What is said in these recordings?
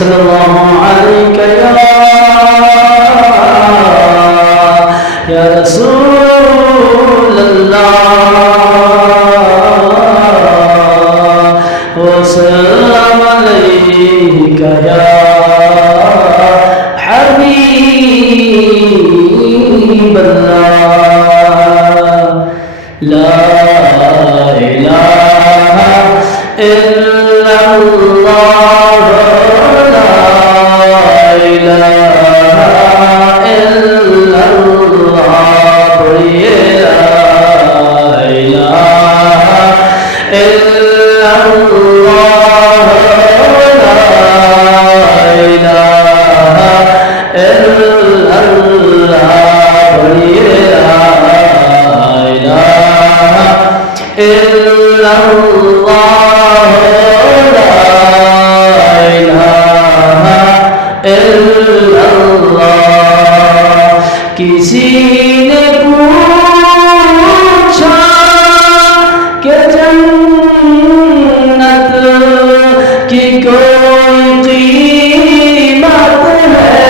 सल्लल्लाहु अलैका या रसूलल्लाह व सल्लम अलैका या हबीबल्लाह ला इलाहा इल्लल्लाह ला इलाहा इल्लल्लाह बोलिए ला इलाहा इल्लल्लाह ला इलाहा इल्लल्लाह बोलिए ला इलाहा इल्लल्लाह ला इलाहा इल्लल्लाह। किसी ने पूछा कि जन्नत की कोई कीमत है,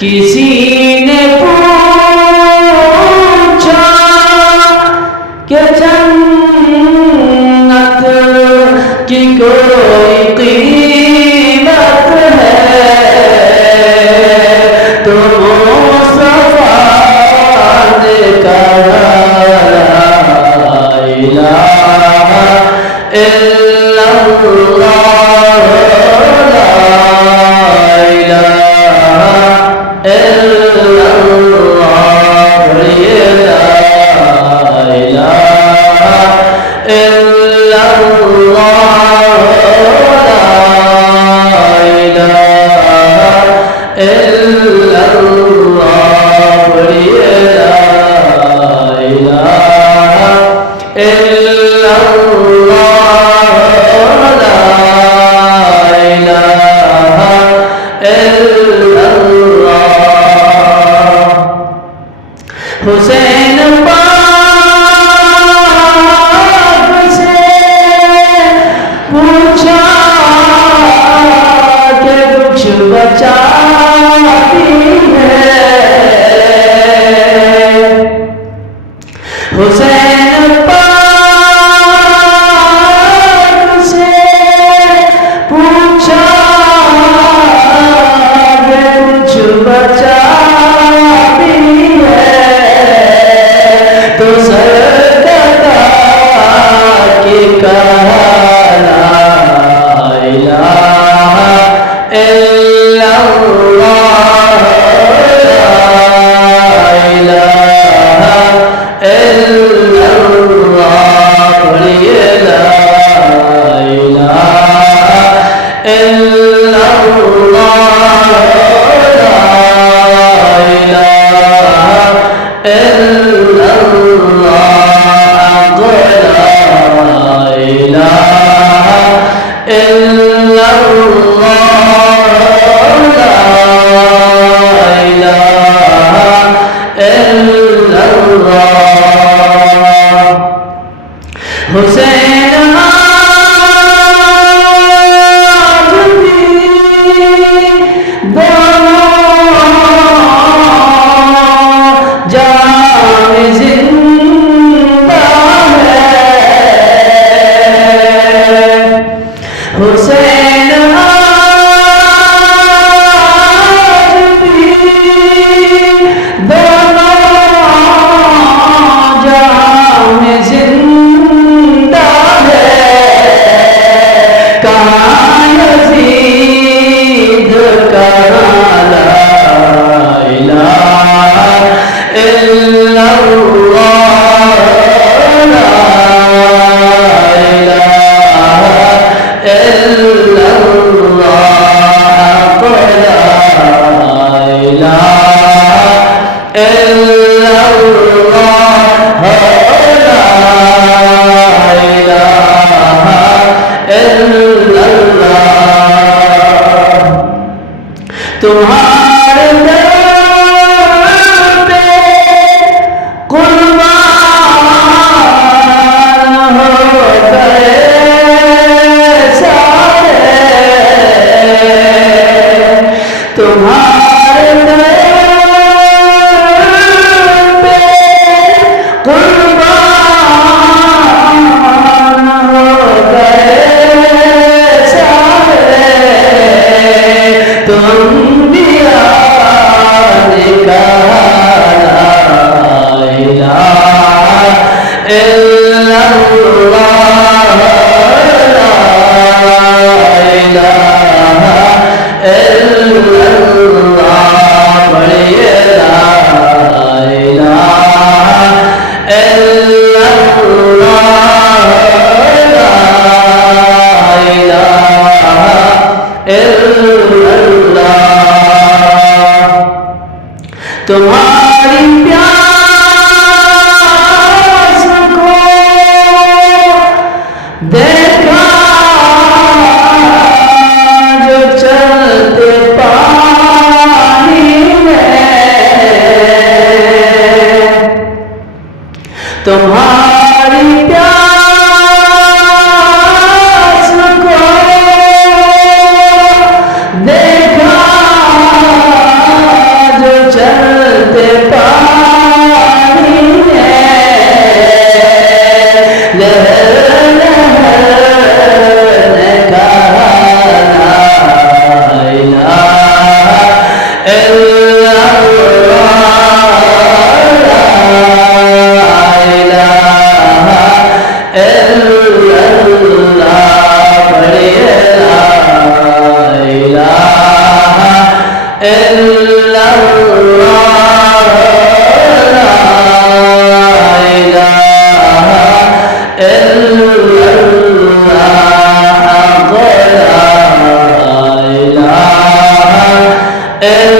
किसी ने पूछा कि जन्नत की कोई कीमत है, तो मुस्तफा ने कहा ला इलाहा इल्लल्लाह ला इलाहा इल्लल्लाह बोलिए ला इलाहा इल्लल्लाह ला इलाहा इल्लल्लाह बोलिए ला इलाहा इल्लल्लाह ला इलाहा इल्लल्लाह। हुसैन पाक से पूछा कि कुछ बचाती है, हुसैन पाक से पूछा कि कुछ बचाती है, तो सरकता के कहा ला इलाहा इल्लल्लाह ला इलाहा इल्लल्लाह बोलिए ला इलाहा इल्लल्लाह ला इलाहा इल्लल्लाह ला इलाहा इल्लल्लाह ला इलाहा इल्लल्लाह। हुसैन आज भी दोनों जहां में जिंदा है, हुसैन आज भी दोनों जहां में जिंदा है, कहाँ यज़ीद कहाँ ला इलाहा इल्लल्लाह ला इलाहा इल्लल्लाह ला इलाहा इल्लल्लाह ला इलाहा इल्लल्लाह। तुम्हारे दर पे कुर्बान हो गए إلا